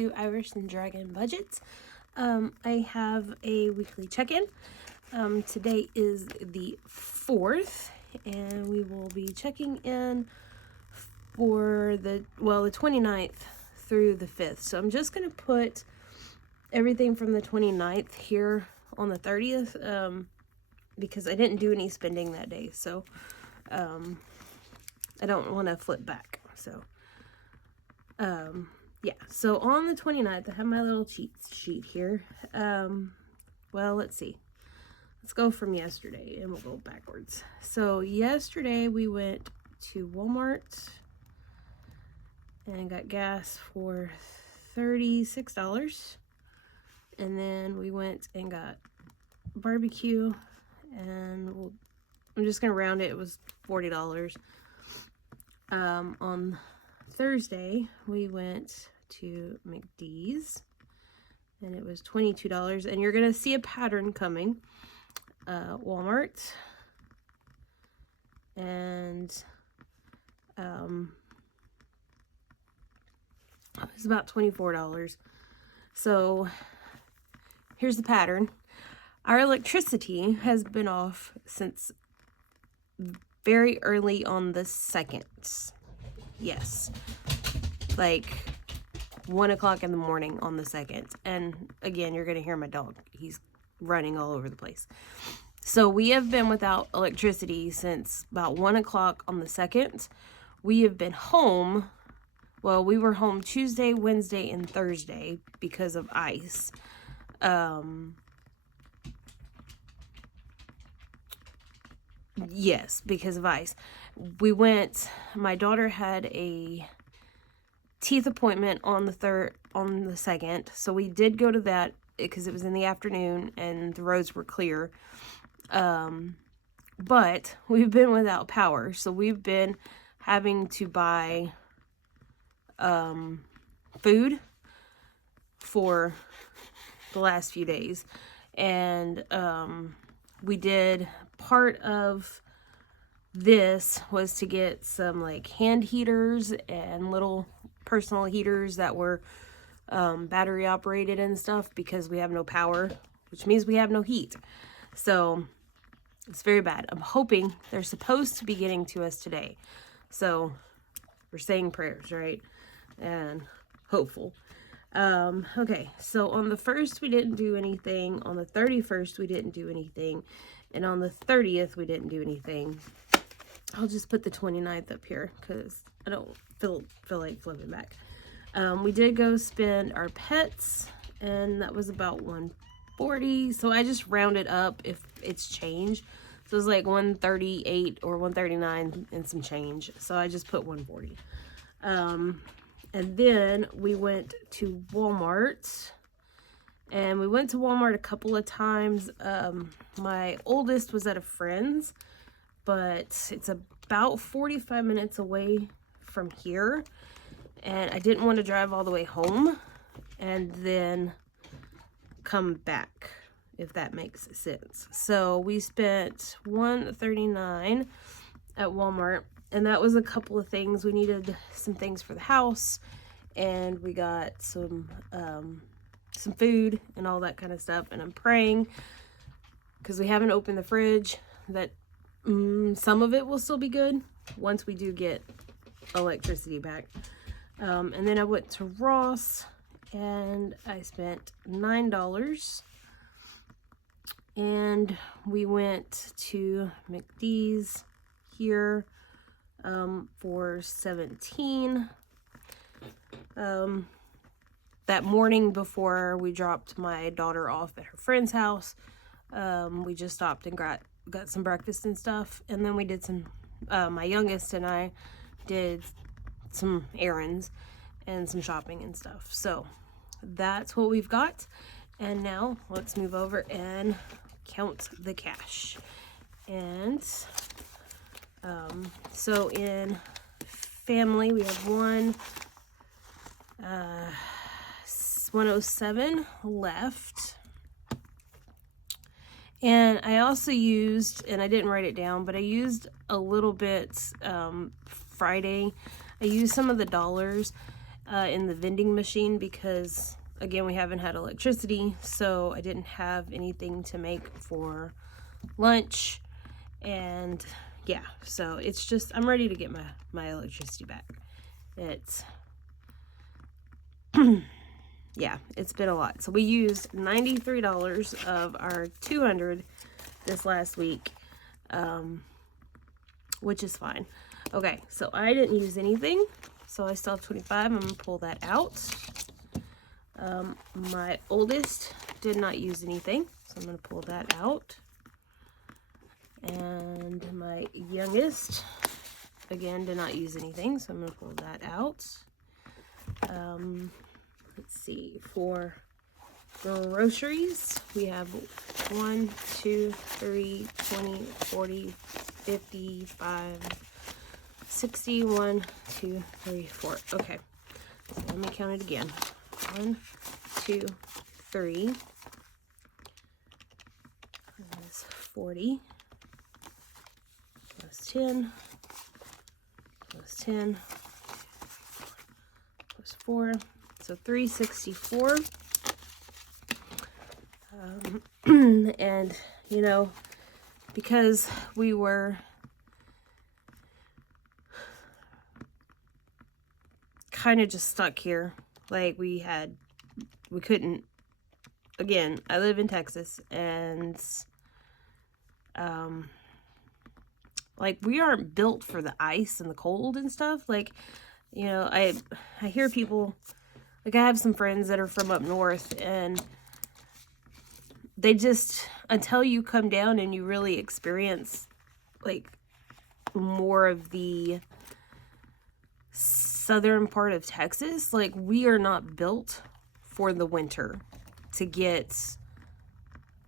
to Irish and Dragon Budgets. I have a weekly check-in. Today is the 4th, and we will be checking in for the 29th through the 5th. So I'm just going to put everything from the 29th here on the 30th, because I didn't do any spending that day. So I don't want to flip back. So yeah, so on the 29th, I have my little cheat sheet here. Well, let's see. Let's go from yesterday and we'll go backwards. So yesterday we went to Walmart and got gas for $36. And then we went and got barbecue, and I'm just gonna round it. It was $40. On Thursday we went to McD's and it was $22, and you're gonna see a pattern coming. Walmart and it was about $24. So here's the pattern. Our electricity has been off since very early on the 2nd. Yes, like 1 o'clock in the morning on the 2nd. And again, you're gonna hear my dog. He's running all over the place. So we have been without electricity since about 1 o'clock on the 2nd. We have been home. Well, we were home Tuesday, Wednesday, and Thursday because of ice. Yes, because of ice. We went, my daughter had a teeth appointment on the 2nd. So we did go to that because it was in the afternoon and the roads were clear. But we've been without power. So we've been having to buy food for the last few days. And we did, part of this was to get some like hand heaters and little personal heaters that were battery operated and stuff, because we have no power, which means we have no heat. So it's very bad. I'm hoping they're supposed to be getting to us today. So we're saying prayers, right? And hopeful. Okay, so on the 1st we didn't do anything. On the 31st we didn't do anything. And on the 30th we didn't do anything. I'll just put the 29th up here because I don't feel like flipping back. We did go spend our pets, and that was about $140. So I just rounded up if it's changed. So it was like $138 or $139 and some change. So I just put $140. And then we went to Walmart. And we went to Walmart a couple of times. My oldest was at a friend's, but it's about 45 minutes away from here. And I didn't want to drive all the way home and then come back, if that makes sense. So we spent $139 at Walmart, and that was a couple of things. We needed some things for the house, and we got some food and all that kind of stuff. And I'm praying, because we haven't opened the fridge, that some of it will still be good once we do get electricity back. And then I went to Ross and I spent $9. And we went to McD's here for $17. That morning before we dropped my daughter off at her friend's house, we just stopped and got some breakfast and stuff. And then we did some, my youngest and I did some errands and some shopping and stuff. So that's what we've got. And now let's move over and count the cash. And so in family we have 107 left. And I also used, and I didn't write it down, but I used a little bit Friday. I used some of the dollars in the vending machine because, again, we haven't had electricity, so I didn't have anything to make for lunch. And yeah, so it's just, I'm ready to get my electricity back. It's yeah, it's been a lot. So we used $93 of our $200 this last week, which is fine. Okay, so I didn't use anything, so I still have 25. I'm gonna pull that out. My oldest did not use anything, so I'm gonna pull that out. And my youngest, again, did not use anything, so I'm gonna pull that out. Let's see, for groceries, we have 1, 2, 3, 20, 40, 55, 60, 1, 2, 3, 4. Okay, so let me count it again. 1, 2, 3. That's 40. Plus 10. Plus 10. Plus 4. So 364. And, you know, because we were kind of just stuck here, like we couldn't, again, I live in Texas, and like, we aren't built for the ice and the cold and stuff. Like, you know, I hear people, like, I have some friends that are from up north, and they just, until you come down and you really experience, like, more of the southern part of Texas, like, we are not built for the winter to get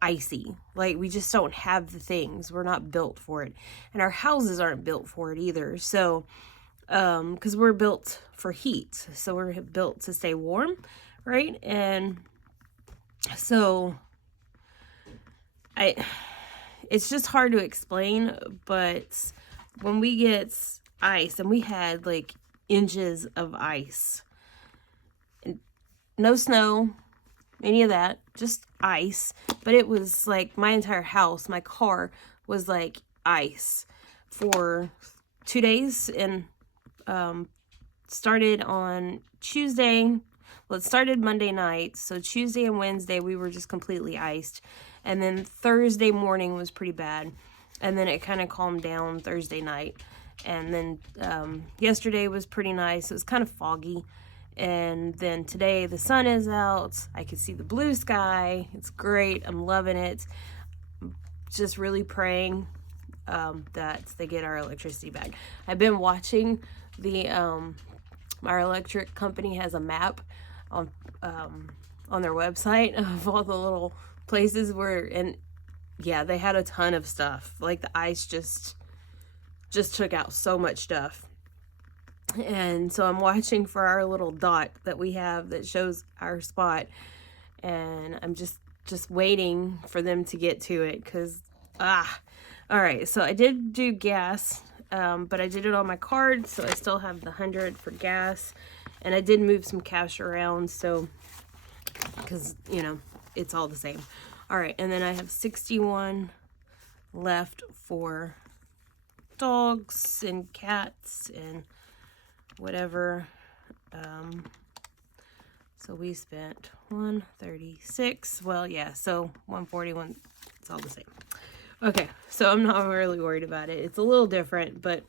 icy. Like, we just don't have the things. We're not built for it. And our houses aren't built for it either. So, because we're built for heat. So we're built to stay warm, right? And so it's just hard to explain, but when we get ice, and we had like inches of ice, and no snow, any of that, just ice. But it was like my entire house, my car was like ice for 2 days, and started on Tuesday. Well, it started Monday night, so Tuesday and Wednesday we were just completely iced, and then Thursday morning was pretty bad, and then it kind of calmed down Thursday night, and then yesterday was pretty nice. It was kind of foggy, and then today the sun is out. I can see the blue sky. It's great. I'm loving it. Just really praying that they get our electricity back. I've been watching the our electric company has a map on their website of all the little places where, and yeah, they had a ton of stuff. Like, the ice just took out so much stuff. And so I'm watching for our little dot that we have that shows our spot, and I'm just waiting for them to get to it, because all right, so I did do gas, but I did it on my card, so I still have the 100 for gas, and I did move some cash around, so, because, you know, it's all the same. All right, and then I have 61 left for dogs and cats and whatever. So we spent 136. Well, yeah, so 141. It's all the same. Okay, so I'm not really worried about it. It's a little different, but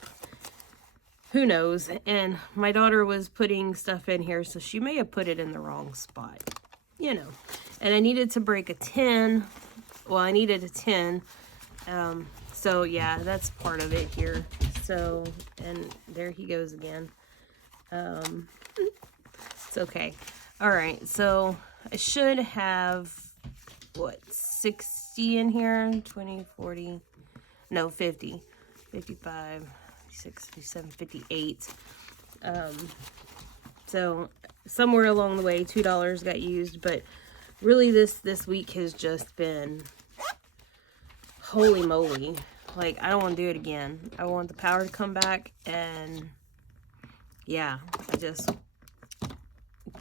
who knows? And my daughter was putting stuff in here, so she may have put it in the wrong spot, you know. And I needed to break a 10. Well, I needed a 10. So yeah, that's part of it here. So, and there he goes again. It's okay. All right, so I should have, what, 60 in here? 20, 40, no, 50, 55, 56, 57, 58. So somewhere along the way, $2 got used, but really this week has just been, holy moly. Like, I don't want to do it again. I want the power to come back, and yeah,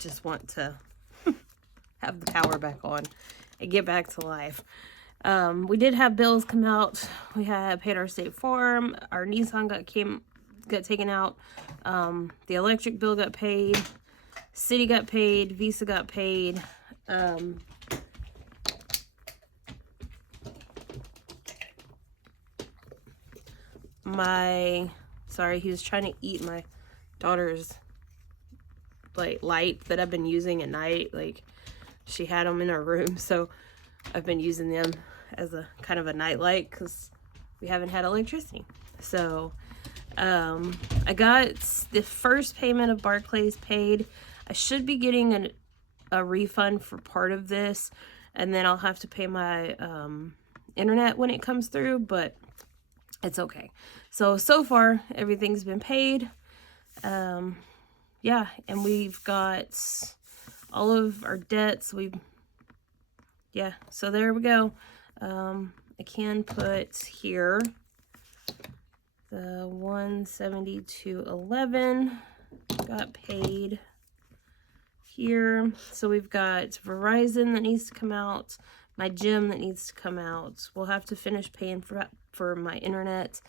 just want to have the power back on and get back to life. We did have bills come out. We had paid our State Farm. Our Nissan got taken out. The electric bill got paid. City got paid. Visa got paid. Sorry, he was trying to eat my daughter's like light that I've been using at night. Like, she had them in her room, so I've been using them as a kind of a night light because we haven't had electricity. So I got the first payment of Barclays paid. I should be getting a refund for part of this, and then I'll have to pay my internet when it comes through, but it's okay. So far everything's been paid. Yeah, and we've got all of our debts. Yeah, so there we go. I can put here the 172.11 got paid here. So we've got Verizon that needs to come out, my gym that needs to come out. We'll have to finish paying for my internet,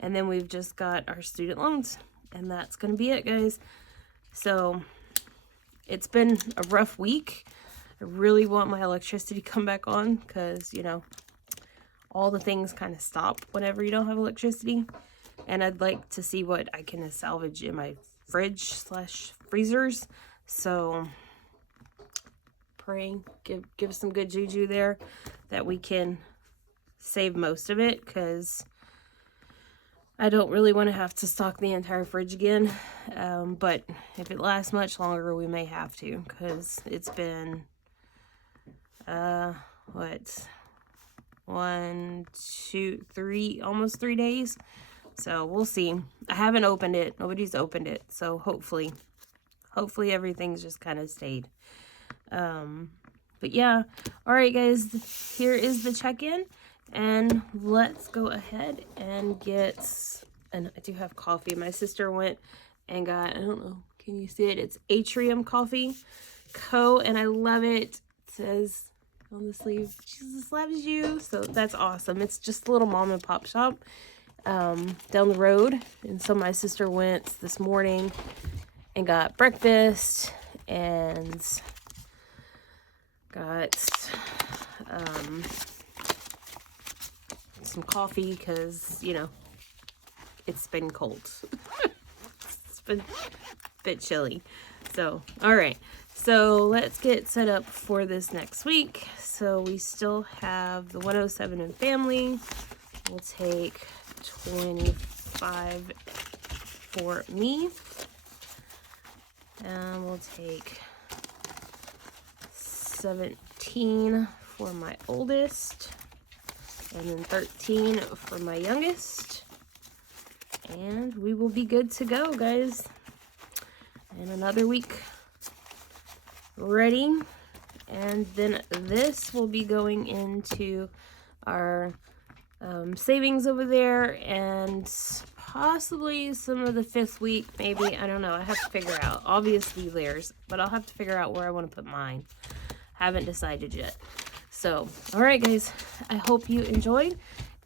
and then we've just got our student loans, and that's gonna be it, guys. So it's been a rough week. I really want my electricity to come back on because, you know, all the things kind of stop whenever you don't have electricity. And I'd like to see what I can salvage in my fridge / freezers. So praying, give some good juju there that we can save most of it, because I don't really want to have to stock the entire fridge again. But if it lasts much longer, we may have to, because it's been what, 1, 2, 3, almost 3 days. So we'll see. I haven't opened it. Nobody's opened it. So hopefully everything's just kind of stayed. But yeah. All right, guys, here is the check-in, and let's go ahead and and I do have coffee. My sister went and got, I don't know, can you see it? It's Atrium Coffee Co. And I love it. It says on the sleeve, Jesus loves you. So that's awesome. It's just a little mom and pop shop down the road. And so my sister went this morning and got breakfast and got some coffee, because, you know, it's been cold. It's been a bit chilly. So, all right. So let's get set up for this next week. So we still have the 107 and family. We'll take 25 for me. And we'll take 17 for my oldest. And then 13 for my youngest. And we will be good to go, guys. And another week ready. And then this will be going into our savings over there, and possibly some of the 5th week, maybe. I don't know. I have to figure out. Obviously theirs, but I'll have to figure out where I want to put mine. Haven't decided yet. So, all right, guys. I hope you enjoyed,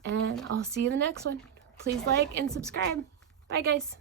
and I'll see you in the next one. Please like and subscribe. Bye, guys.